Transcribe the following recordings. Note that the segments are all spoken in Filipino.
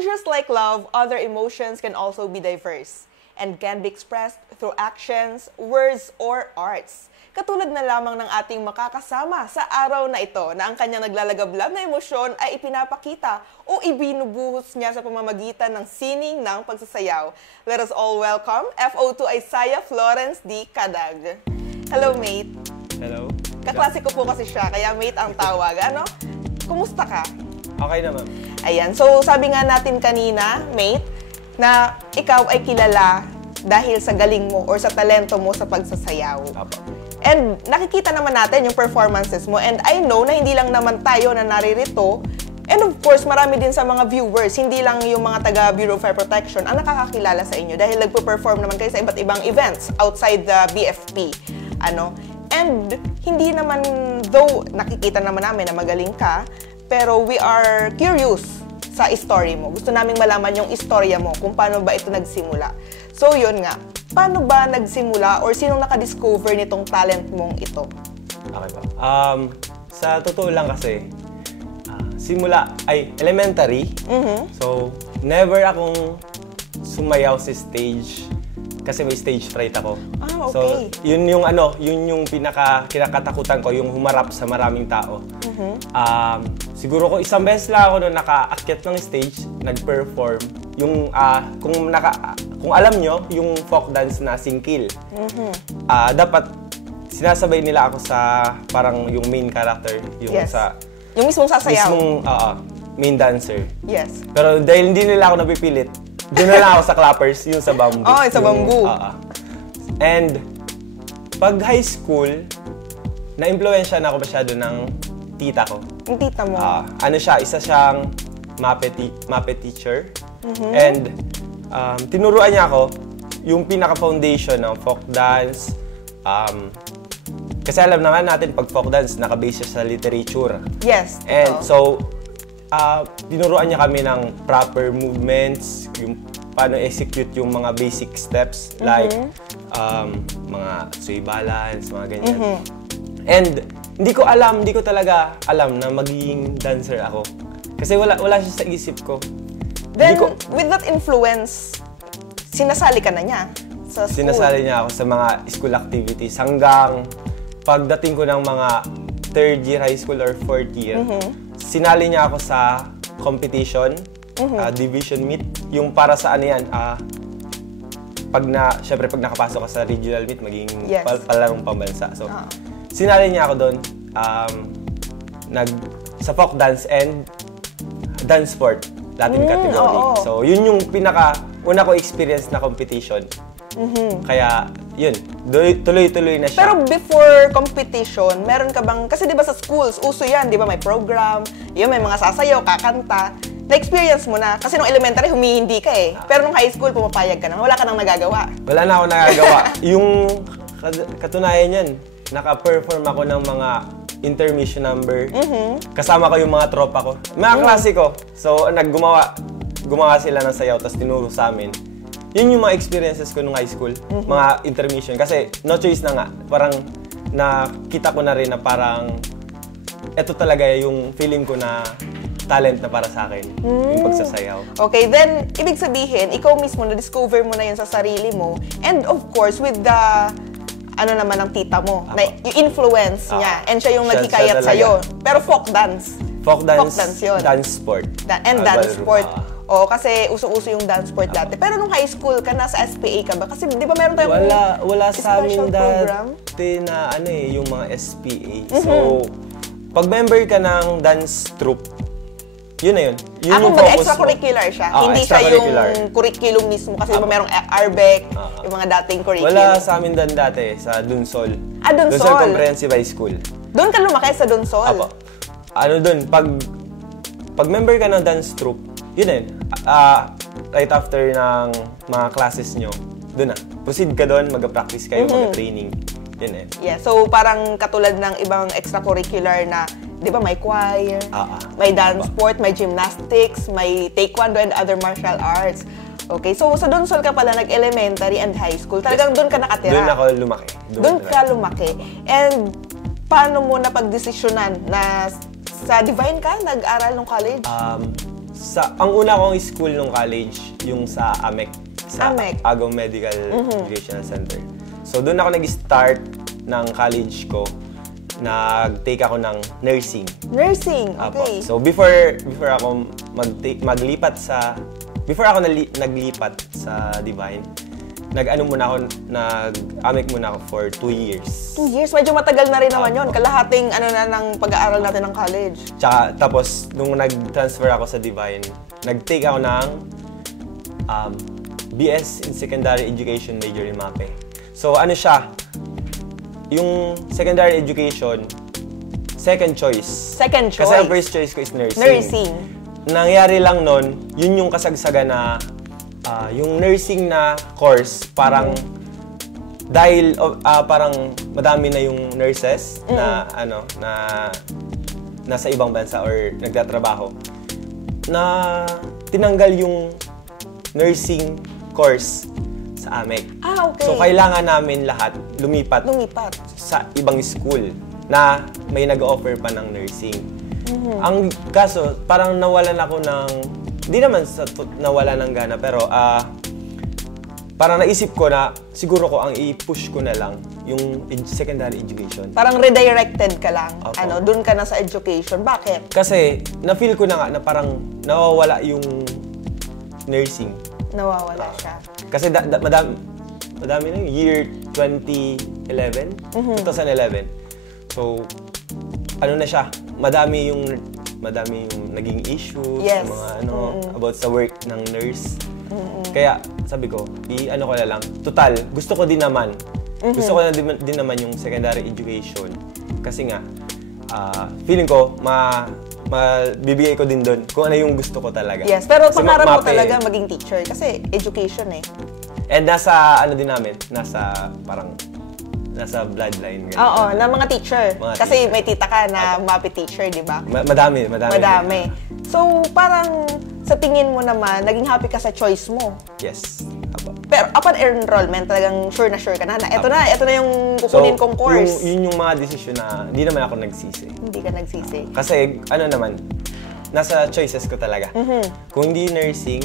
And just like love, other emotions can also be diverse and can be expressed through actions, words, or arts. Katulad na lamang ng ating makakasama sa araw na ito na ang kanyang naglalagablab na emosyon ay ipinapakita o ibinubuhos niya sa pamamagitan ng sining ng pagsasayaw. Let us all welcome FO2 Isaiah Florence D. Cadag. Hello, mate. Hello. Kaklase ko po kasi siya, kaya mate ang tawag. Ano? Kumusta ka? Okay naman. Ayan. So, sabi nga natin kanina, mate, na ikaw ay kilala dahil sa galing mo or sa talento mo sa pagsasayaw. Apo. And nakikita naman natin yung performances mo. And I know na hindi lang naman tayo na naririto. And of course, marami din sa mga viewers, hindi lang yung mga taga Bureau of Fire Protection ang nakakakilala sa inyo dahil nagpo-perform naman kayo sa iba't ibang events outside the BFP. And hindi naman, though nakikita naman namin na magaling ka, pero we are curious sa story mo. Gusto naming malaman yung istorya mo, kung paano ba ito nagsimula. So yun nga, paano ba nagsimula or sinong nakadiscover nitong talent mong ito? Okay ba? Sa totoo lang kasi, simula ay elementary. So, never akong sumayaw sa stage kasi may stage fright ako. Okay. So, yun yung kinakatakutan ko, yung humarap sa maraming tao. Siguro ko isang beses lang ako nung nakaakyat ng stage, nag-perform. Yung, kung alam nyo, yung folk dance na singkil. Dapat sinasabay nila ako sa parang yung main character. Yung yes. sa Yung mismong sasayaw? Mismong main dancer. Yes. Pero dahil hindi nila ako napipilit, doon na lang ako sa clappers, yung sa bamboo. Oh, sa bamboo. And pag high school, na-impluwensya na ako masyado ng tita ko. Yung tita mo? Isa siyang Muppet teacher. And tinuruan niya ako yung pinaka-foundation ng folk dance. Kasi alam naman natin, pag folk dance, nakabase siya sa literature. Yes. And so, tinuruan niya kami ng proper movements, yung paano execute yung mga basic steps, like mga sway balance, mga ganyan. And hindi ko talaga alam na magiging dancer ako. Kasi wala siya sa isip ko. Then, with that influence, sinasali ka na niya sa school? Sinasali niya ako sa mga school activities hanggang pagdating ko ng mga third year high school or fourth year. Sinali niya ako sa competition, division meet. Yung para sa ano yan, syempre pag nakapasok ka sa regional meet, maging palarong pambansa. So, sinali niya ako doon sa folk dance and dance sport, Latin category. So, yun yung una ko experience na competition. Kaya, yun, tuloy-tuloy na siya. Pero before competition, meron ka bang, kasi di ba sa schools, uso yan, di ba may program, yun, may mga sasayaw, kakanta. Na-experience mo na, kasi nung elementary, humihindi ka eh. Pero nung high school, pumapayag ka na, wala ka nang nagagawa. Wala na ako nagagawa. Yung katunayan yan, naka-perform ako ng mga intermission number. Kasama ko yung mga tropa ko. Mga klase ko. So, gumawa sila ng sayaw, tapos tinuro sa amin. Yun yung mga experiences ko nung high school, mga intermission. Kasi no choice na nga, parang nakita ko na rin na parang eto talaga yung feeling ko na talent na para sa akin, yung pagsasayaw. Okay, then, ibig sabihin, ikaw mismo, na-discover mo na yun sa sarili mo. And of course, with the, naman ng tita mo, na yung influence niya. And siya yung naghikayat sa'yo. Pero folk dance. Folk dance yun. Dance sport. Dance sport. Kasi uso-uso yung dance sport dati. Pero nung high school ka, nasa SPA ka ba? Kasi di ba meron tayong wala sa amin program? Dati na yung mga SPA. So, pag member ka ng dance troupe, yun na yun. Yun yung focus extracurricular siya. Hindi siya yung curriculum mismo. Kasi di ba merong ARBEC, yung mga dating curriculum. Wala sa amin dati, sa Dunsol. Dunsol? Dunsol Comprehensive High School. Doon ka lumaki sa Dunsol? Apo. Pag member ka ng dance troupe, yun na yun. Right after ng mga classes nyo, doon na. Proceed ka doon, mag-practice kayo, mag-training. Yun na yun. Yeah, so parang katulad ng ibang extracurricular na, di ba may choir, may dance sport, may gymnastics, may taekwondo and other martial arts. Okay, so sa Dunsol ka pala nag-elementary and high school. Talagang doon ka nakatira? Doon ako lumaki. Doon ka lumaki. And paano mo napagdesisyonan na sa Divine ka nag-aral ng college? Ang una kong school nung college, yung sa AMEC. Sa AMEC. Agong Medical Educational Center. So, doon ako nag-start ng college ko. Nag-take ako ng nursing. Nursing, Apo. okay. So, before ako naglipat sa Divine, nag-AMEC muna ako for 2 years. 2 years? Medyo matagal na rin naman yun. Kalahating ng pag-aaral natin ng college. Tsaka, tapos, nung nag-transfer ako sa Divine, nag-take ako ng BS in Secondary Education major in MAPE. So, ano siya? Yung secondary education, second choice. Second choice. Kasi ang first choice ko is nursing. Nursing. Nangyari lang nun, yun yung kasagsagan na yung nursing na course, parang dahil parang madami na yung nurses na nasa ibang bansa or nagtatrabaho, na tinanggal yung nursing course sa AMEC. Okay. So, kailangan namin lahat lumipat sa ibang school na may nag-offer pa ng nursing. Ang kaso, parang nawalan ako ng, di naman nawala ng gana, pero parang naisip ko na siguro ko ang i-push ko na lang yung secondary education. Parang redirected ka lang. Opo. Doon ka na sa education. Bakit? Kasi, na-feel ko na nga na parang nawawala yung nursing. Nawawala siya. Kasi madami na yung year 2011, 2011. So, ano na siya, madami yung naging issue Yes. sa mga about sa work ng nurse. Kaya sabi ko, ano ko na lang, total, gusto ko din naman. Gusto ko na din naman yung secondary education. Kasi nga, feeling ko, bibigay ko din doon kung ano yung gusto ko talaga. Yes, pero Kasi pangarap mo MAPE, talaga maging teacher kasi education eh. And nasa bloodline. Ganyan. Oo, na mga teacher. Kasi teacher. may tita ka na MAPE teacher, di ba? Madami. So, parang sa tingin mo naman, naging happy ka sa choice mo. Yes. Apo. Pero upon enrollment, talagang sure ka na. Ito na yung kukunin kong course. Yung mga desisyon na hindi naman ako nagsisi. Hindi ka nagsisi. Kasi nasa choices ko talaga. Kung hindi nursing,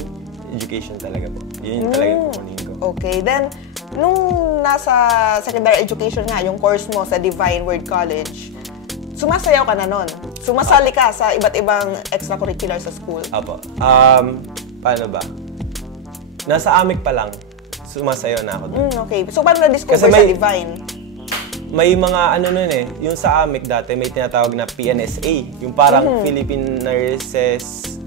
education talaga po. Yun talaga yung kukunin ko. Okay, then, nung nasa secondary education nga, yung course mo sa Divine Word College, sumasayaw ka na nun. Sumasali ka sa iba't ibang extracurricular sa school. Apo. Paano ba? Nasa AMEC pa lang, sumasayaw na ako doon. Okay. So, paano na-discover Kasi sa Divine? May mga yung sa AMEC dati, may tinatawag na PNSA. Yung parang Philippine Nurses,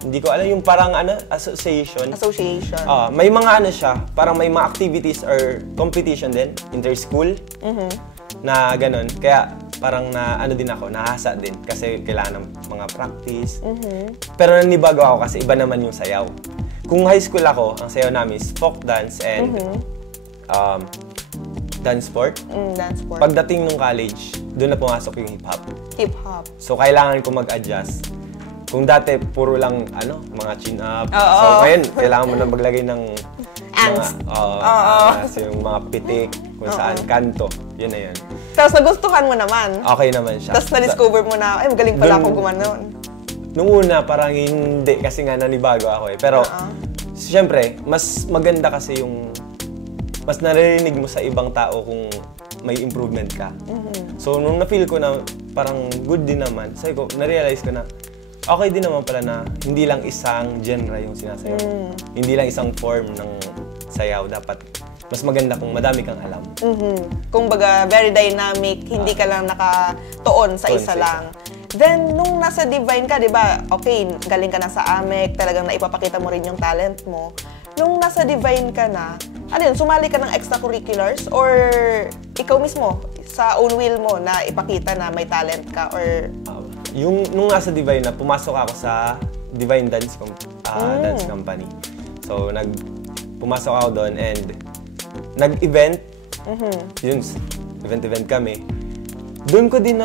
hindi ko alam, yung parang association. Association. May mga siya, parang may mga activities or competition din, inter-school, na ganun. Kaya parang nahasa din kasi kailangan ng mga practice. Pero nanibago ako kasi iba naman yung sayaw. Kung high school ako, ang sayaw namin is folk dance and dance sport. Dance sport. Pagdating nung college, doon na pumasok yung hip-hop. Hip-hop. So, kailangan ko mag-adjust. Kung dati, puro lang, mga chin-up. Oo. So, ngayon, kailangan mo na maglagay ng Angst. yung mga pitik, kung saan, kanto. Yun na yun. Tapos nagustuhan mo naman. Okay naman siya. Tapos na-discover mo na, ay, magaling pala ako gumanon. Nung una, parang hindi, kasi nga nanibago ako eh. Pero, siyempre, mas maganda kasi mas naririnig mo sa ibang tao kung may improvement ka. So, nung na-feel ko na parang good din naman, sabi ko, na-realize ko na, okay din naman pala na hindi lang isang genre yung sinasayaw. Hindi lang isang form ng sayaw. Dapat mas maganda kung madami kang alam. Kung baga, very dynamic, hindi ka lang nakatuon sa isa lang. Then, nung nasa Divine ka, di ba, okay, galing ka na sa AMEC, talagang naipapakita mo rin yung talent mo. Nung nasa Divine ka na, sumali ka ng extracurriculars or ikaw mismo, sa own will mo na ipakita na may talent ka or... Nung nasa Divine na, pumasok ako sa Divine Dance Company. So, pumasok ako doon and nag-event. Yun, event kami. Doon ko din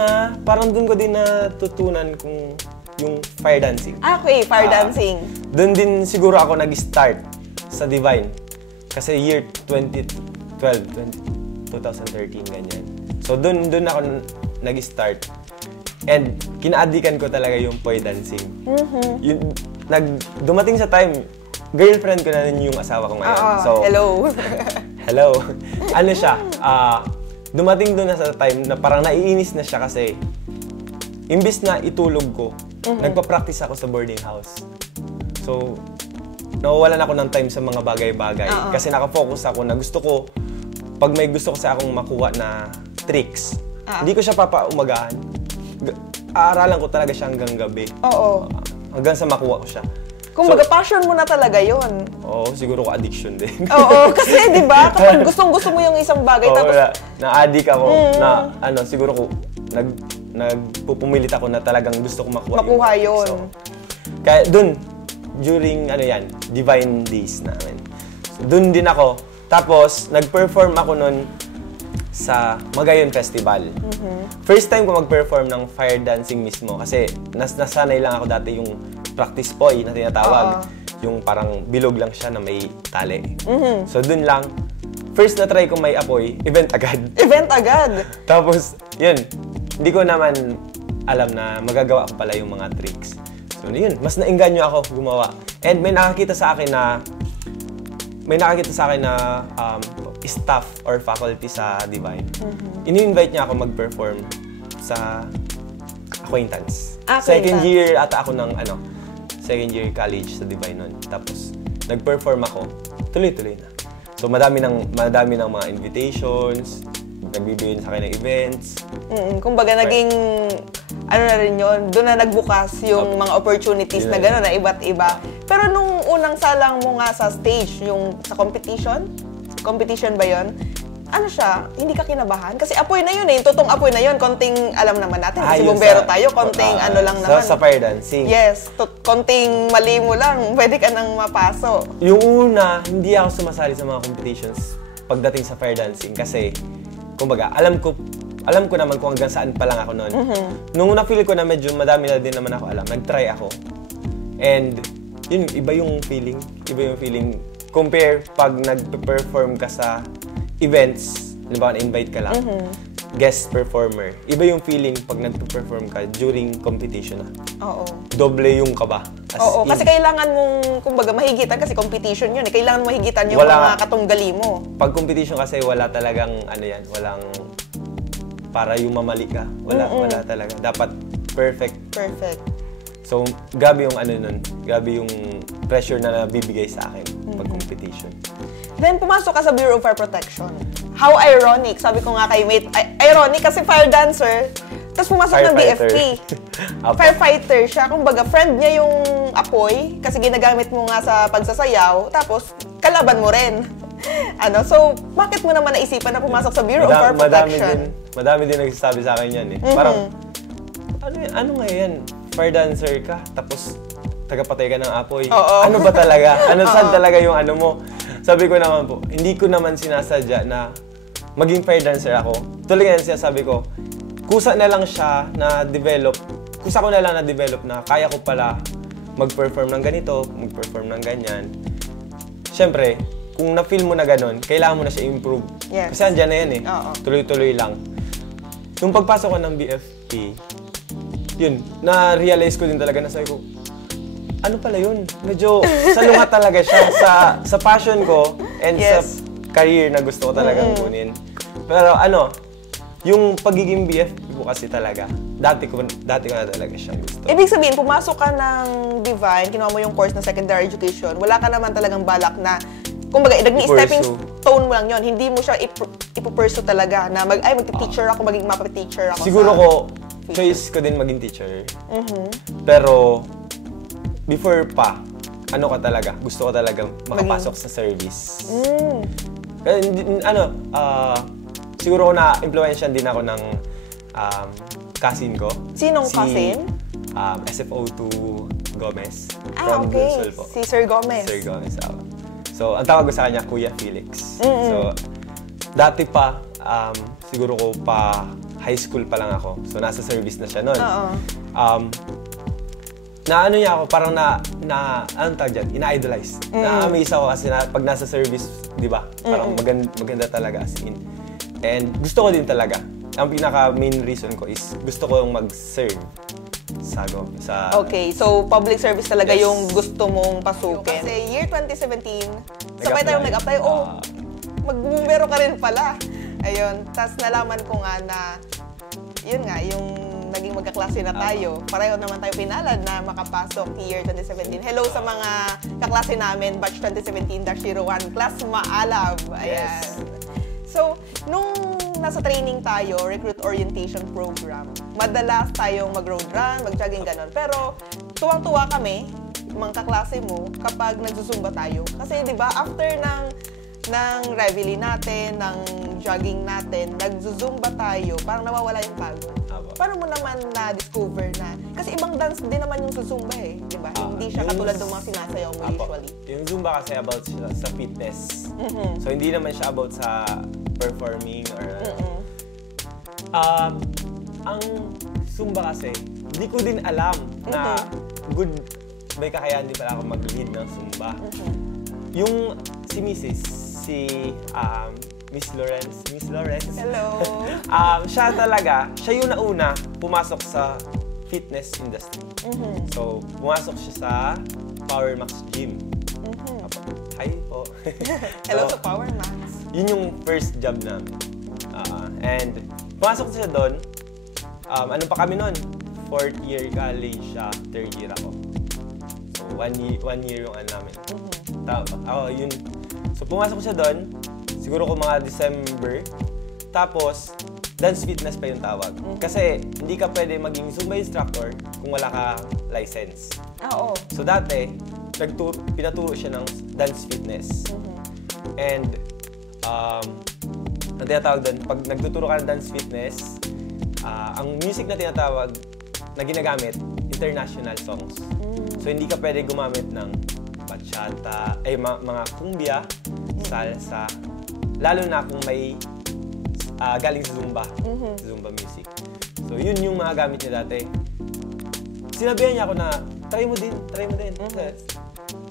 natutunan kung yung fire dancing. Okay, fire dancing. Doon din siguro ako nag-start sa Divine. Kasi year 2013, ganyan. So, doon ako nag-start. And kinaadikan ko talaga yung poi dancing. dumating sa time, girlfriend ko na rin yung asawa ko ngayon. So, hello. hello. Ano siya, dumating doon na sa time na parang naiinis na siya kasi imbis na itulog ko, nagpa-practice ako sa boarding house. So, nawawalan ako ng time sa mga bagay-bagay. Kasi nakafocus ako na gusto ko, pag may gusto ko sa akong makuha na tricks, hindi ko siya papaumagahan. Aaralan ko talaga siya hanggang gabi. Oo. Hanggang sa makuha ko siya. Kung passion mo na talaga yon. Oo, siguro ko addiction din. Oo, kasi di ba kapag gustong-gusto mo yung isang bagay tapos na-addict ako na siguro ko nagpupumilit ako na talagang gusto ko makuha yun. So, kaya dun during Divine Days namin. So, dun din ako. Tapos nag-perform ako nun sa Magayon Festival. First time ko mag-perform ng fire dancing mismo kasi nasanay lang ako dati yung practice boy na tinatawag. Yung parang bilog lang siya na may tali. So dun lang, first na try ko may apoy, event agad. Event agad? Tapos, yun, hindi ko naman alam na magagawa ko pala yung mga tricks. So yun, mas nainganyo ako gumawa. And may nakakita sa akin na staff or faculty sa Divine. Ini-invite niya ako mag-perform sa acquaintance. Second year ata ako ng second year college sa Divine nun. Tapos, nag-perform ako. Tuloy-tuloy na. So, madami ng mga invitations, nagbibigay sa akin ng events. Kumbaga, naging, na rin yun, doon na nagbukas yung mga opportunities na gano'n, na iba't iba. Pero nung unang salang mo nga sa stage, yung sa competition ba yun? Ano siya, hindi ka kinabahan? Kasi apoy na yun yung totoong apoy na yun. Konting, alam naman natin, kasi bumbero tayo, konting lang naman. Sa fire dancing. Yes, konting mali mo lang, pwede ka nang mapaso. Yung una, hindi ako sumasali sa mga competitions pagdating sa fire dancing kasi, kumbaga, alam ko naman kung hanggang saan pa lang ako noon. Nung na-feel ko na medyo madami na din naman ako alam, nag-try ako. And, yun, iba yung feeling. Compare pag nag-perform ka sa events, halimbawa na-invite ka lang, guest performer. Iba yung feeling pag nag-perform ka during competition na. Oo. Doble yung kaba. Oo, kasi kailangan mong, kumbaga, mahigitan kasi competition yun. Kailangan mahigitan yung mga katunggali mo. Pag competition kasi wala talagang, walang para yung mamali ka. Wala talaga. Dapat perfect. So, grabe yung grabe yung pressure na nabibigay sa akin pag competition. Then, pumasok ka sa Bureau of Fire Protection. How ironic. Sabi ko nga kay mate, ironic kasi fire dancer, tapos pumasok ng BFP. Firefighter siya. Kumbaga, friend niya yung apoy kasi ginagamit mo nga sa pagsasayaw, tapos kalaban mo rin. So, bakit mo naman naisipan na pumasok sa Bureau of Fire Protection? Madami din nagsasabi sa akin yan eh. Parang, ano nga yan? Fire dancer ka, tapos tagapatay ka ng apoy. Ano ba talaga? Saan talaga yung mo? Sabi ko naman po, hindi ko naman sinasadya na maging fire dancer ako. Tuloy nga sinasabi ko, kusa na lang siya na-develop, kusa ko na lang na-develop na kaya ko pala mag-perform ng ganito, mag-perform ng ganyan. Siyempre, kung na-feel mo na ganun, kailangan mo na siya improve. Yes. Kasi andyan na yan eh. Tuloy-tuloy lang. Nung pagpasok ko ng BFP, yun, na-realize ko din talaga na sabi ko, ano pala yun? Medyo salungat talaga siya sa passion ko and sa career na gusto ko talagang kunin. Pero yung pagiging BFP ko kasi talaga, dati ko na talaga siyang gusto. Ibig sabihin, pumasok ka ng Divine, kinuha mo yung course na secondary education, wala ka naman talagang balak na, kumbaga, naging stepping stone mo lang yun. Hindi mo siya ipupursue talaga na magti-teacher ako, maging mapa-teacher ako. Siguro choice ko din maging teacher. Pero, before pa, gusto ko talaga makapasok sa service. Siguro ko na-influensyan din ako ng cousin ko. Sinong cousin? SFO2 Gomez. Okay. Si Sir Gomez. Sir Gomez. So, ang tawag ko sa kanya, Kuya Felix. So, dati pa, siguro ko pa high school pa lang ako. So, nasa service na siya noon. Niya ako, parang anong tawag dyan? Ina-idolize. Na-amaze ako kasi pag nasa service, di ba? Parang maganda talaga as in. And gusto ko din talaga. Ang pinaka-main reason ko is gusto ko yung mag-serve. sa Okay, so public service talaga Yes. yung gusto mong pasukin. Kasi year 2017, sabay tayong nag-apply. Magbumbero ka rin pala. Ayun, tas nalaman ko nga na, yun nga, yung naging magkaklase na tayo. Pareho naman tayo pinalad na makapasok year 2017. Hello sa mga kaklase namin, batch 2017-01, class Maalab. Ayan. Yes. So, nung nasa training tayo, recruit orientation program, madalas tayong mag-road run, mag-jogging, ganon. Pero, tuwang-tuwa kami, mga kaklase mo, kapag nagsusumba tayo. Kasi, di ba, after ng reveille natin, ng jogging natin, nagzuzumba tayo, parang nawawala yung pagod. Apo. Paano mo naman na-discover na? Kasi ibang dance din naman yung susumba eh, di ba? Hindi siya yung- katulad ng mga sinasayaw mo Apo. usually. Yung Zumba kasi about siya sa fitness. So, hindi naman siya about sa performing or... ang Zumba kasi, hindi ko din alam na good, may kakayahan din pala ako mag-lead ng Zumba. Yung si Mrs., Miss Lawrence. Hello! Siya yung nauna pumasok sa fitness industry. So, pumasok siya sa Power Max Gym. Hi po. Hello So, sa Power Max. yun yung first job namin. And pumasok siya doon. Ano pa kami noon? 4th year college siya, 3rd year ako. So, one year yung ano namin. Yun. So, pumasok siya doon. Siguro ko mga December. Tapos, dance fitness pa yung tawag. Kasi, hindi ka pwede maging Zumba instructor kung wala ka license. Oo. So, dati, pinaturo siya ng dance fitness. And, ang tinatawag doon, pag nagtuturo ka ng dance fitness, ang music na tinatawag, na ginagamit, international songs. So, hindi ka pwede gumamit ng bachata, mga kumbia, salsa, lalo na kung may galing sa Zumba, Zumba music. So, yun yung mga gamit niya dati. Sinabihan niya ako na, try mo din.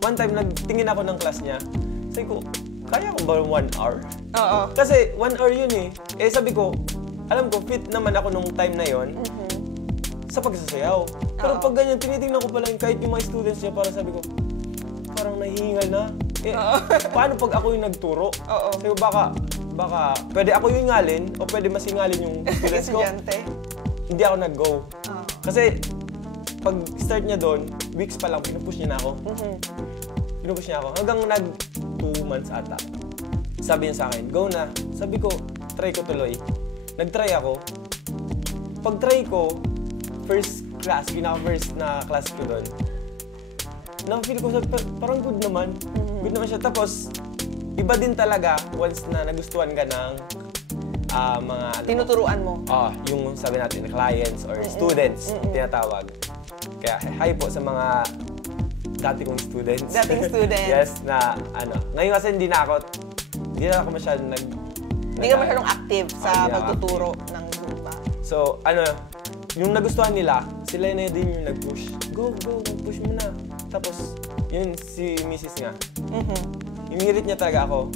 One time, nagtingin ako ng class niya. Sabi ko, kaya ko ba 1 hour? Oo. Kasi 1 hour yun eh. Sabi ko, alam ko, fit naman ako nung time na yon sa pagsasayaw. Pero pag ganyan, tinitingnan ko pala yung kahit yung mga students niya, parang sabi ko, parang nahihingal na. Paano pag ako yung nagturo? Oo. Sabi ko, baka, pwede ako yung ingalin o pwede mas ingalin yung students ko. Estudyante. Hindi ako nag-go. Oo. Kasi, pag start niya doon, weeks pa lang, pinupush niya na ako. Pinupush niya ako. Hanggang 2 months ata. Sabi niya sa akin, go na. Sabi ko, try ko tuloy. Nag-try ako. Pag-try ko, first class, pinaka-first na class ko doon, na-feel ko, parang good naman. Good naman siya. Tapos, iba din talaga once na nagustuhan ka ng mga... Tinuturuan mo. Yung sabi natin, clients or students, tinatawag. Kaya, hi po sa mga dati kong students. Dating students. Yes, na ano. Ngayon kasi hindi na ako masyadong Hindi ka masyadong active sa hindi ako pagtuturo ng Zumba. So, yung nagustuhan nila, sila na din yung nag-push. Go, push mo na. Tapos, yun si Mrs. nga. Imirit niya talaga ako.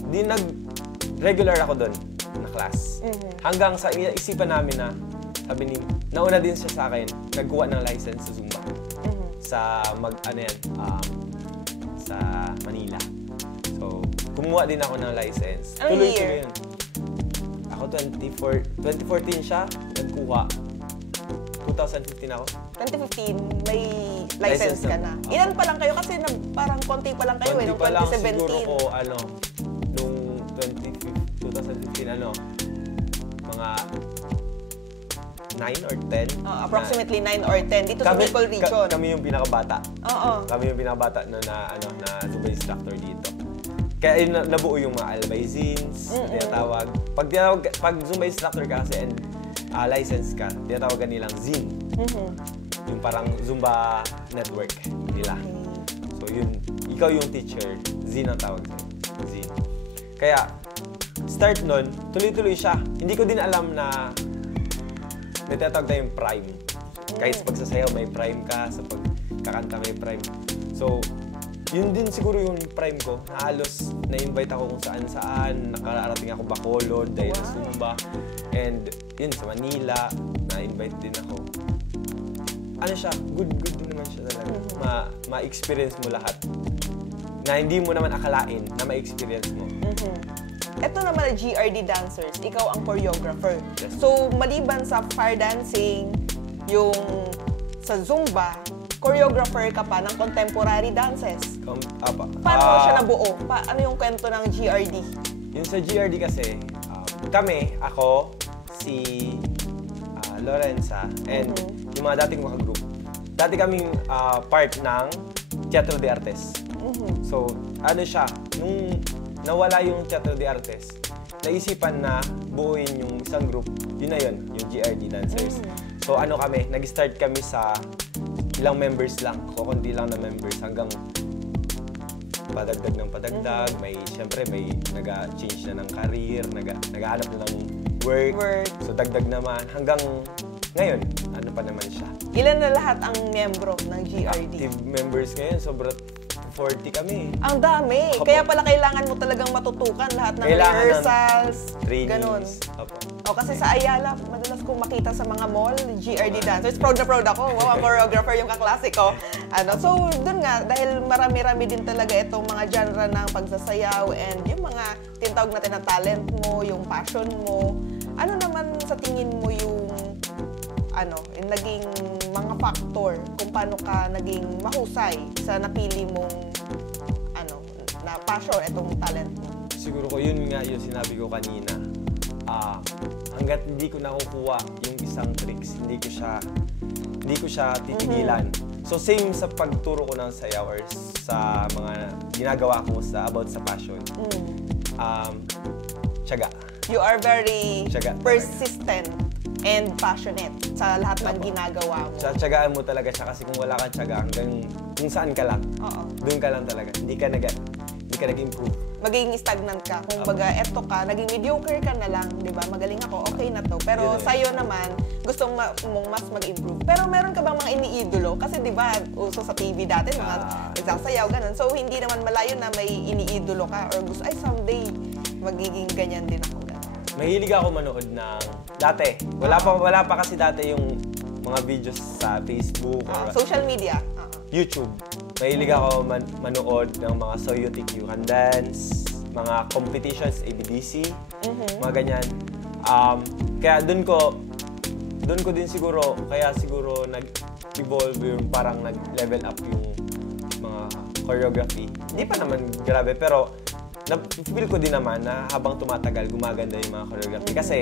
Regular ako doon na class. Hanggang sa isipan namin na, nauna din siya sa akin, nagkuha ng license sa Zumba. Sa sa Manila. So, kumuha din ako ng license. Anong Tuloy-tuloy year? yun. Ako 2014 siya, nagkuha. 2015 ako. 2015, may license ka na. Ilan pa lang kayo? Kasi parang konti pa lang kayo Konti noong pa lang 2017. siguro ko, nung 2015, mga 9 or 10. Approximately 9 or 10. Dito sa Bicol region. Kami yung pinakabata. Oo. Kami yung pinakabata na Zumba instructor dito. Kaya yun, nabuo yung mga albaizins, tinatawag. Pag Zumba instructor ka kasi and license ka, tinatawagan nilang Zin. Yung parang Zumba network nila. So yun, ikaw yung teacher, Zin ang tawag sa'yo. Zin. Kaya, start nun, tuloy-tuloy siya. Hindi ko din alam na tinatawag tayong prime. Kahit sa pagsasayaw, may prime ka. Sa pagkakanta, may prime. So, yun din siguro yung prime ko. Halos na-invite ako kung saan-saan. Nakarating ako Bacolod dahil sa Zumba. And yun, sa Manila, na-invite din ako. ano siya, good din naman siya talaga. Ma-experience mo lahat. Na hindi mo naman akalain na ma-experience mo. Ito naman na GRD dancers, ikaw ang choreographer. Yes. So, maliban sa fire dancing, yung sa Zumba, choreographer ka pa ng contemporary dances. Paano siya nabuo? Ano yung kwento ng GRD? Yung sa GRD kasi, ako, si Lorenza, and yung mga dating mga group. Dati kaming part ng Teatro de Artes. So, ano siya, nung nawala yung Teatro de Artes, naisipan na buuin yung isang group, yun na yun, yung GRD dancers. So, kami, nag-start kami sa ilang members lang, kukunti lang na members hanggang padagdag ng padagdag, siyempre may nag-change na ng career, nag-hanap na ng work. So, dagdag naman, hanggang ngayon, ano pa naman siya. Ilan na lahat ang miyembro ng GRD? Active members ngayon, sobrang 40 kami. Ang dami. Opo. Kaya pala kailangan mo talagang matutukan lahat ng rehearsals, ganun. Kasi sa Ayala, madalas kong makita sa mga mall, GRD dancers. Proud na proud ako. Wow, ang choreographer yung kaklase ko. So, dun nga, dahil marami-rami din talaga itong mga genre ng pagsasayaw and yung mga tinatawag natin na talent mo, yung passion mo. Ano naman sa tingin mo yung yung naging mga factor kung paano ka naging mahusay sa napili mong na passion, itong talent mo? Siguro ko, yun nga yung sinabi ko kanina. Hanggat hindi ko nakukuha yung isang tricks, hindi ko siya titigilan. So same sa pagturo ko ng sayaw or sa mga ginagawa ko about sa passion. Tiyaga. You are very Tiyaga, persistent and passionate sa lahat ng ginagawa mo. Tiyagaan mo talaga siya kasi kung wala kang tiyaga, hanggang kung saan ka lang, doon ka lang talaga. Hindi ka nag-improve. Magiging stagnant ka. Kung baga, eto ka, naging mediocre ka na lang, di ba? Magaling ako, okay na to. Pero sa'yo naman, gusto mong mas mag-improve. Pero meron ka bang mga iniidolo? Kasi di ba, uso sa TV dati, mga nagsasayaw, ganun. So, hindi naman malayo na may iniidolo ka or gusto, someday, magiging ganyan din ako. Mahilig ako manood ng dati. Wala pa kasi dati yung mga videos sa Facebook or social media. YouTube. Mahilig ako manood ng mga So You Think You Can Dance, mga competitions, ABDC, mga ganyan. Kaya doon ko din siguro nag-evolve yung parang nag-level up yung mga choreography. Hindi pa naman grabe, pero na-feel ko din naman na habang tumatagal, gumaganda yung mga choreography. Kasi,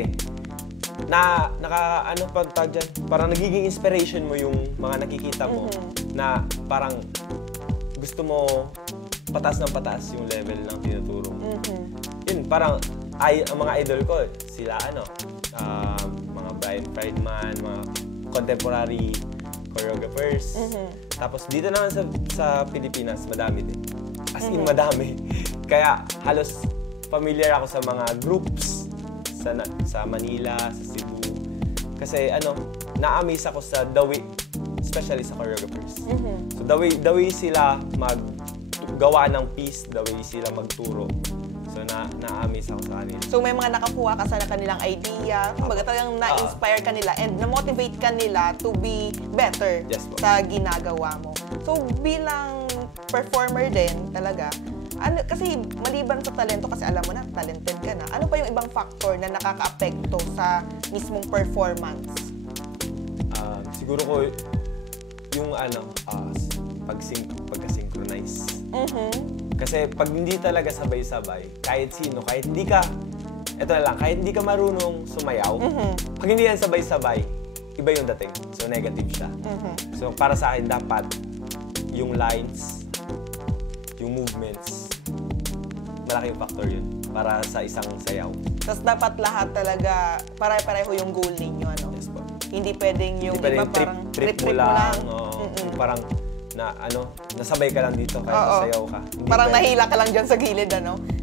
parang nagiging inspiration mo yung mga nakikita mo na parang gusto mo patas ng patas yung level ng tinuturo mo. Yun, parang ang mga idol ko, sila mga Brian Friedman, mga contemporary choreographers. Tapos dito naman sa Pilipinas, madami din. As in, madami. Kaya halos familiar ako sa mga groups sa Manila, sa Cebu. Kasi na-amaze ako sa the way, especially sa choreographers. So the way sila maggawa ng piece, the way sila magturo. So na-amaze ako sa kanila. So may mga nakakuha ka sa kanilang idea, kumbaga talagang na-inspire ka nila and na-motivate ka nila to be better sa ginagawa mo. So bilang performer din talaga, kasi maliban sa talento, kasi alam mo na, talented ka na, ano pa yung ibang factor na nakaka-apekto sa mismong performance? Siguro ko yung pagka-synchronize. Kasi pag hindi talaga sabay-sabay, kahit sino, kahit hindi ka marunong sumayaw, pag hindi yan sabay-sabay, iba yung dating. So negative siya. So para sa akin, dapat yung lines, yung movements, malaking factor yun para sa isang sayaw. Tapos dapat lahat talaga, pare-pareho yung goal ninyo, Yes po. Hindi pwedeng yung iba parang trip mo lang. Parang nasabay ka lang dito kahit sayaw ka. Hindi parang pwede. nahila ka lang dyan sa gilid,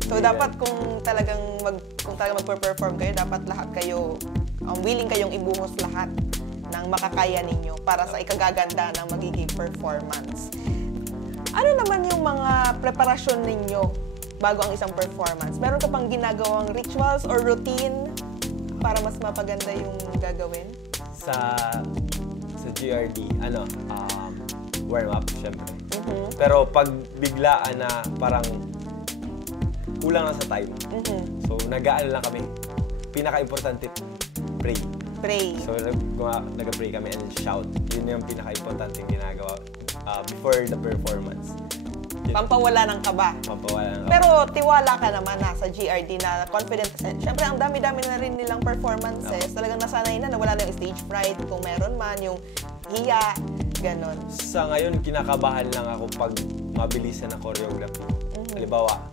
So dapat kung talagang magpe-perform kayo, dapat lahat kayo, willing kayong ibuhos lahat ng makakaya ninyo para sa ikagaganda ng magiging performance. Ano naman yung mga preparasyon ninyo bago ang isang performance? Meron ka pang ginagawang rituals or routine para mas mapaganda yung gagawin? Sa GRD, warm up, syempre. Pero pag biglaan na parang kulang na sa time, so nag-aano lang kami, pinaka-importante, pray. Pray. So nag-pray kami and shout. Yun yung pinaka-importante ginagawa before the performance. Pampawala ng kaba. Pampawala ng kaba. Pero tiwala ka naman na sa GRD na confident. Siyempre, ang dami-dami na rin nilang performances. Talagang nasanay na wala na yung stage fright. Kung meron man, yung hiya, ganon. Sa ngayon, kinakabahan lang ako pag mabilisan na choreography. Halimbawa,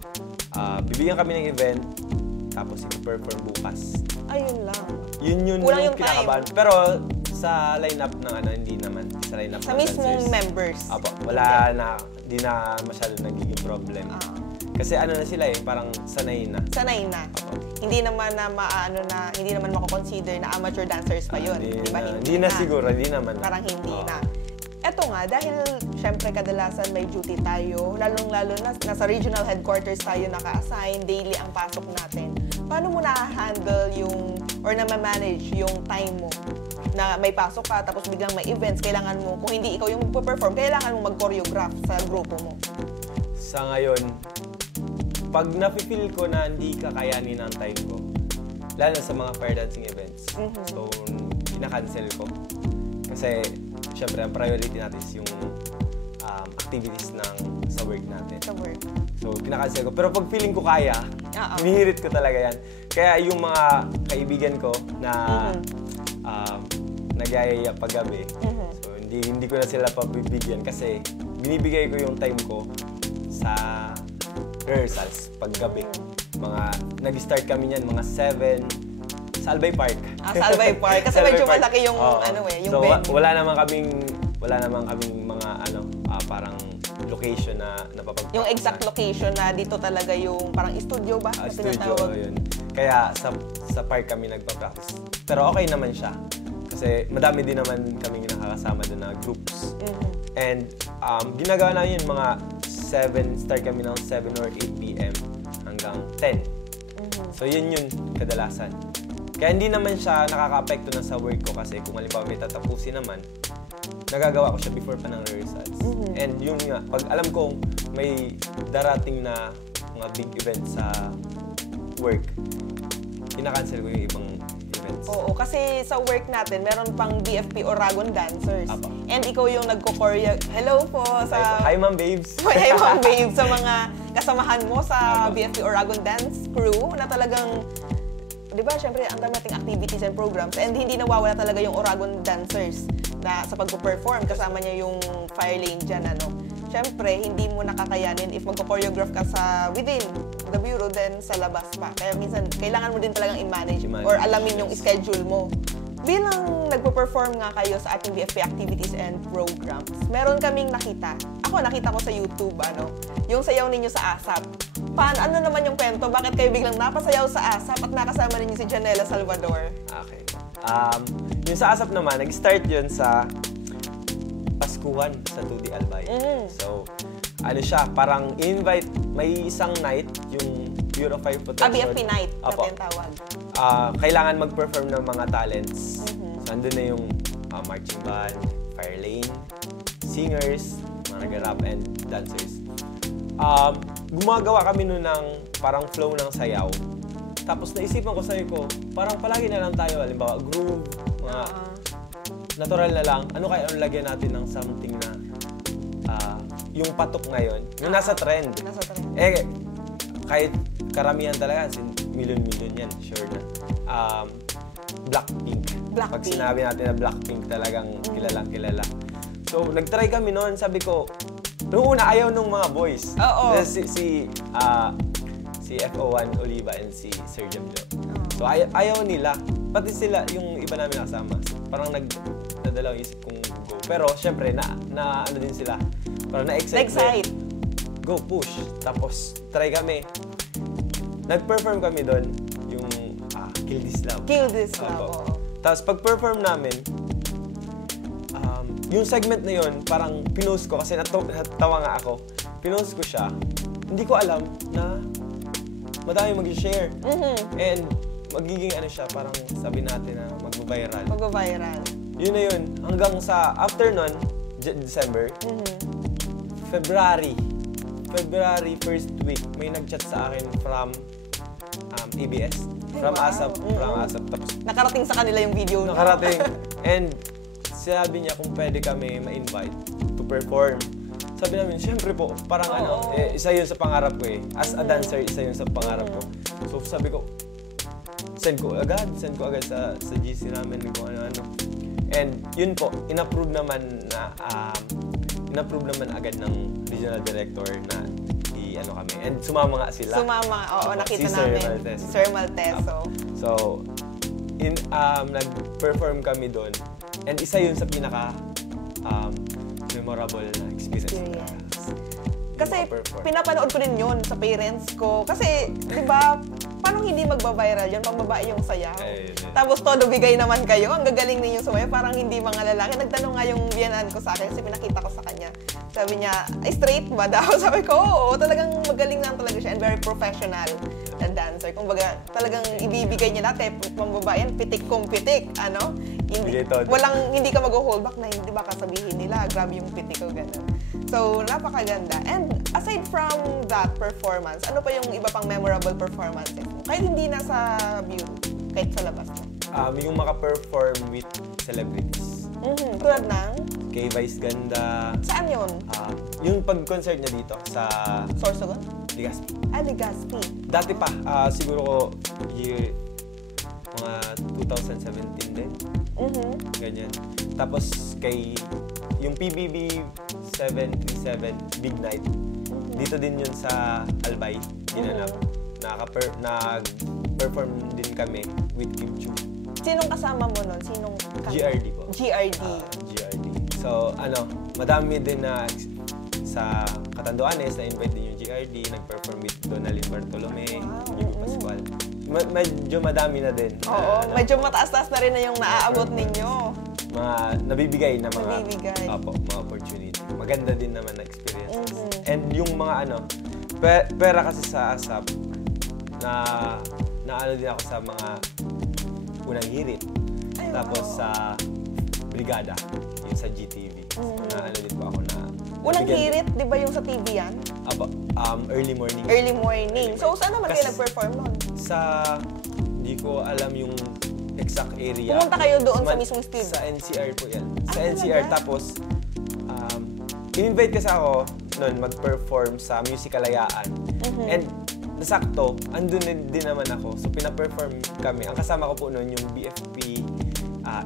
bibigyan kami ng event, tapos i-perform bukas. Ayun lang. Yun Kulang yung kinakabahan. time. Pero sa lineup ng hindi naman. Sa lineup Sa ng mismong dancers. members. Apo, wala na, di na masyado nagiging problem. Kasi na sila parang sanay na. Sanay na. Hindi naman na hindi naman mako-consider na amateur dancers pa yun. Di ba? Hindi na siguro, hindi naman. Parang hindi na. Eto nga, dahil syempre kadalasan may duty tayo, lalong-lalo na nasa regional headquarters tayo naka-assign, daily ang pasok natin. Paano mo na-handle or na-manage yung time mo? Na may pasok ka, tapos biglang may events, kailangan mo, kung hindi ikaw yung magpo-perform, kailangan mo mag-choreograph sa grupo mo. Sa ngayon, pag nafe-feel ko na hindi kakayanin ang time ko, lalo sa mga fire dancing events, so kina-cancel ko. Kasi, syempre, ang priority natin is yung activities sa work natin. Sa work. So, kinakancel ko. Pero pag feeling ko kaya, hinihirit ko talaga yan. Kaya yung mga kaibigan ko na nag-aaya paggabi, so hindi ko na sila pabibigyan kasi binibigay ko yung time ko sa rehearsals paggabi. Nag-start kami niyan mga 7 sa Albay Park. Sa Albay Park. Kasi medyo malaki yung, yung so, venue. wala naman kaming mga parang location na napapagpapalala. Yung exact location na dito talaga yung parang studio ba? Na Studio, tinatawag? yun. Kaya sa park kami nagpa-practice. Pero okay naman siya. Kasi madami din naman kaming nakakasama doon na groups. And ginagawa namin yun mga start kami ng 7 or 8 p.m. hanggang 10. So yun kadalasan. Kaya hindi naman siya nakaka-apekto na sa work ko kasi kung halimbawa may tatapusin naman, nagagawa ko siya before pa ng rehearsals. And yun nga, pag alam kong may darating na mga big event sa work, ina-cancel ko yung ibang events. Oo, kasi sa work natin, meron pang BFP Oragon dancers. Apa. And ikaw yung nagko-choreo. Hello po sa... Hi, Ma'am Babes! Hi, Ma'am Babes! Sa mga kasamahan mo sa BFP Oragon Dance Crew na talagang... Di ba, syempre, ang dami nating activities and programs and hindi nawawala talaga yung Oragon dancers na sa pagpo-perform. Kasama niya yung fire lane dyan, Syempre, hindi mo nakakayanin if magpo-choreograph ka within the bureau, then sa labas pa. Kaya minsan, kailangan mo din talagang i-manage or alamin yung schedule mo. Bilang nagpo-perform nga kayo sa ating BFP activities and programs, meron kaming nakita. Ako, nakita ko sa YouTube, yung sayaw ninyo sa ASAP. Ano naman yung kwento? Bakit kayo biglang napasayaw sa ASAP at nakasama ninyo si Janela Salvador? Okay. Yung sa ASAP naman, nag-start yun sa Paskuhan sa 2D Albay. So, siya, parang invite, may isang night, yung Bureau of Fire Protection. BFP night, Apo. natin tawag. Kailangan mag-perform ng mga talents. So, andun na yung marching band, fire lane, singers, mga nag-rap and dancers. Gumagawa kami nun ng parang flow ng sayaw. Tapos naisipan ko sa'yo ko, parang palagi na lang tayo, halimbawa, groove, mga natural na lang. Ano kaya lagyan natin ng something na yung patok ngayon, yung nasa trend. Nasa trend. Kahit karamihan talaga, million yan, sure na. Blackpink. Pag sinabi natin na Blackpink talagang kilalang-kilala. So, nag-try kami noon, sabi ko, noong una, ayaw nung mga boys. Oo. Si FO1 Oliva and si Sir Jabjo. So, ayaw nila. Pati sila, yung iba namin kasama. Parang nadalaw isip kong go. Pero, syempre, ano din sila. Parang na-excite. Go, push. Tapos, try kami. Nag-perform kami doon. Yung Kill This Love. Kill This Love, Tapos, pag-perform namin, yung segment na yun, parang pinost ko kasi natawa nga ako. Pinost ko siya. Hindi ko alam na madami mag-share. And magiging siya, parang sabi natin na mag-viral. Mag-viral. yun na yun. Hanggang sa, after nun, December, February first week, may nag-chat sa akin from ABS. From ASAP. Tapos, Nakarating sa kanila yung video no? nakarating. And sinabi niya kung pwede kami ma-invite to perform. Sabi namin, syempre po, parang isa yun sa pangarap ko eh. As a dancer, isa yun sa pangarap ko. So sabi ko, send ko agad sa GC namin kung ano-ano. And yun po, in-approve naman agad ng regional director na ano kami. And sumama nga sila. Nakita si namin. Maltese. Sir Maltese. So, nag-perform kami doon. And isa yun sa pinaka memorable na experience. Kasi pinapanood ko din yun sa parents ko. Kasi, di ba, paano hindi magba-viral yun? Pang babae yung sayaw. Tapos todo bigay naman kayo. Ang gagaling ninyo sumayaw. Parang hindi mga lalaki. Nagtanong nga yung biyanan ko sa akin kasi pinakita ko sa kanya. Sabi niya, straight ba daw? Sabi ko, oo. Talagang magaling na talaga siya and very professional na dancer. Kumbaga, talagang ibibigay niya lahat. Pang babae yan, pitik kong pitik. Ano? Hindi ka mag-hold back na hindi baka sabihin nila, grabe yung pitik ko, gano'n. So, napakaganda. And aside from that performance, ano pa yung iba pang memorable performances mo? Kahit hindi na sa view, kahit sa labas mo. Yung maka-perform with celebrities. Tulad ng? Kay Vice Ganda. Saan yun? Yung pag-concert niya dito sa Sorsogon? Legazpi. Legazpi. Dati pa, siguro ko mga 2017 din. Ganyan. Tapos kay yung PBB 737 Big Night. Dito din yun sa Albay. Ginanap. Nag-perform din kami with Kim Chu. Sinong kasama mo nun? Sinong GRD po. GRD. GRD. So, madami din na sa Catanduanes, na-invite din yung GRD, nag-perform with Donalyn Bartolome, yung Pascual. Medyo madami na din. Medyo mataas-taas na rin na yung naaabot ninyo. Mga nabibigay na mga opportunity. Maganda din naman na experiences. And yung mga pera kasi sa ASAP, na din ako sa mga unang hirit. Tapos sa Brigada, yung sa GTV. So, din po ako na... Unang hirit, di ba yung sa TV yan? Early morning. Early morning. So, saan naman kayo nag-perform nun? Hindi ko alam yung exact area. Pumunta kayo doon sa mismong studio? Sa NCR po yan. Sa NCR. Tapos, in-invite kasi ako noon mag-perform sa Musikalayaan. And nasakto, andun din naman ako. So, pina-perform kami. Ang kasama ko po noon yung BFP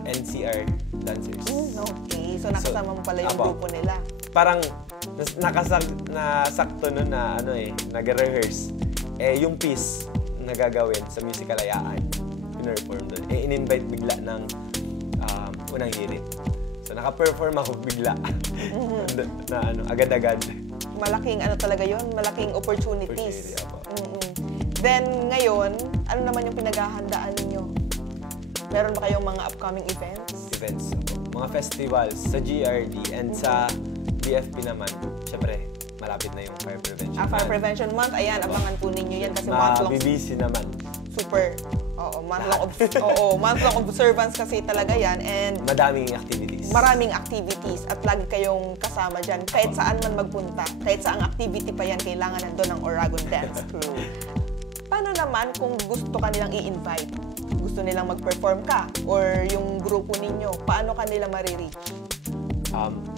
NCR dancers. Okay. So, nakasama mo pala yung grupo nila. Parang nasakto nun na nag-rehearse. Yung piece na gagawin sa Musikalayaan, pina-perform doon. In-invite bigla ng unang hirit. So, naka-perform ako bigla. na agad-agad. Malaking talaga yun, malaking opportunities. Then, ngayon, ano naman yung pinaghahandaan ninyo? Meron ba kayong mga upcoming events? Mga festivals sa GRD and sa BFP naman. Siyempre, malapit na yung Fire Prevention Month. Fire Prevention Month, ayan, abangan po ninyo yan kasi month-long. Busy naman. Super. Month-long observance kasi talaga yan and maraming activities at lagi kayong kasama dyan. Kahit saan man magpunta, kahit saang activity pa yan, kailangan nandun ang Oragon Dance Crew. Paano naman kung gusto ka nilang i-invite? Gusto nilang mag-perform ka? Or yung grupo ninyo, paano ka nila marireach?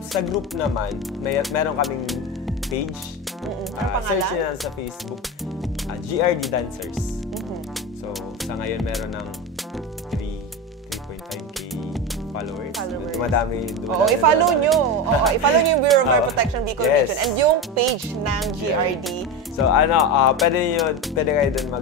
Sa group naman, meron kaming page. Pangalan? Search nila sa Facebook. GRD Dancers. So, sa ngayon meron ng 3.5k followers. Dumadami. I-follow nyo. I-follow nyo yung Bureau of Fire Protection Bicol Region and yung page ng GRD. So, pwede kayo dun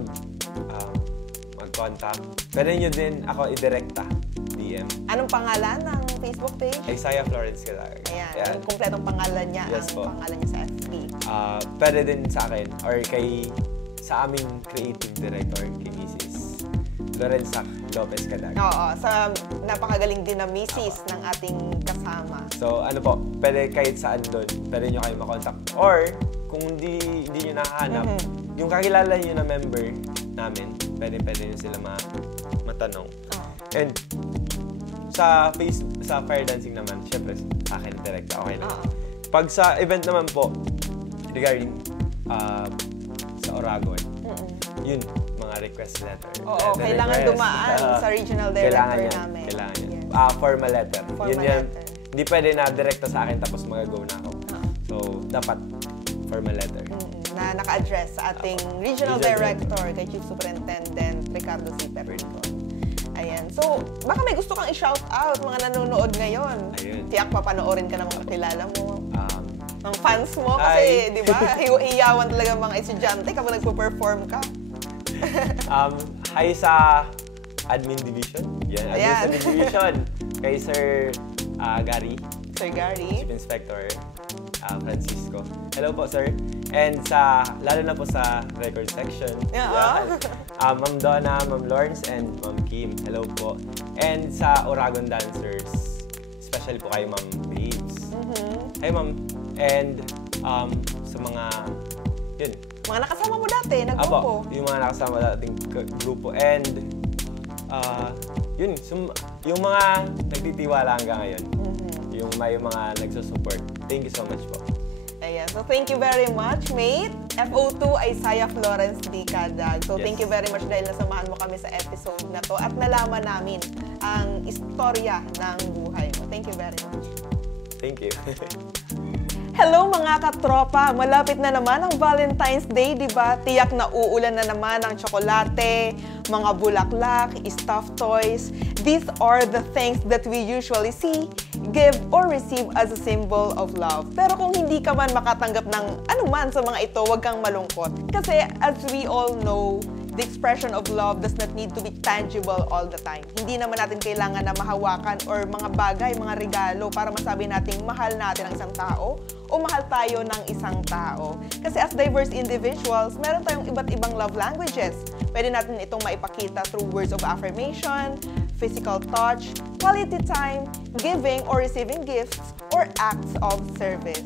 mag-contact. Pwede nyo din ako i-directa. DM. Anong pangalan ng Facebook page? Isaiah Florence Calaga. Ayan. Yung kompletong pangalan niya, pangalan niya sa FB. Pwede din sa akin or sa aming creative director, kay Mrs. Lorenza Lopez Calaga. Sa napakagaling din na Mrs. ng ating kasama. So, pwede kahit saan doon, pwede nyo kayo makontak. Or, kung hindi nyo nakahanap, yung kakilala nyo na member namin, pwede nyo sila matanong. And, sa fire dancing naman, syempre, sa akin direct, okay lang. Pag sa event naman po, regarding sa Oragon, yun, mga request letter. Oo, kailangan dumaan sa regional director namin. Kailangan yan. Yes. Formal letter. Formal Yun yan. letter. Hindi pwede na direkta sa akin tapos mag-go na ako. So, dapat formal letter. Na naka-address sa ating regional director, kay Chief Superintendent Ricardo C. Pericon. Ayan. So, baka may gusto kang i-shout out mga nanonood ngayon. Ayun. Tiyak papanoorin ka ng mga kakilala mo. Ng fans mo Hi. kasi, di ba, hiyawan talaga mga estudyante kapag nagpo-perform ka. Hi sa Admin Division. Yan, Ayan. Admin Division. Kay Sir Gary, Sir Gary. Chief Inspector Francisco. Hello po, sir. And lalo na po sa record section. Yeah. Ma'am Donna, Ma'am Lawrence, and Ma'am Kim. Hello po. And sa Oragon Dancers, especially po kay Ma'am Babes. Hi, Ma'am. And sa mga, yun. Mga nakasama mo dati, Apo, nag-grupo. yung mga nakasama dating grupo. And, yun, yung mga nagtitiwala hanggang ngayon. Yung may mga nagsusupport. Thank you so much po. Ayan. So, thank you very much, mate. FO2 ay Saya Florence D. Cadag. So, Yes. thank you very much dahil nasamahan mo kami sa episode na to at nalaman namin ang istorya ng buhay mo. Thank you very much. Thank you. Hello mga katropa! Malapit na naman ang Valentine's Day, di ba? Tiyak na uulan na naman ang tsokolate, mga bulaklak, stuffed toys. These are the things that we usually see, give, or receive as a symbol of love. Pero kung hindi ka man makatanggap ng anuman sa mga ito, huwag kang malungkot. Kasi as we all know, the expression of love does not need to be tangible all the time. Hindi naman natin kailangan na mahawakan or mga bagay, mga regalo para masabi nating mahal natin ang isang tao o mahal tayo ng isang tao. Kasi as diverse individuals, meron tayong iba't ibang love languages. Pwede natin itong maipakita through words of affirmation, physical touch, quality time, giving or receiving gifts, or acts of service.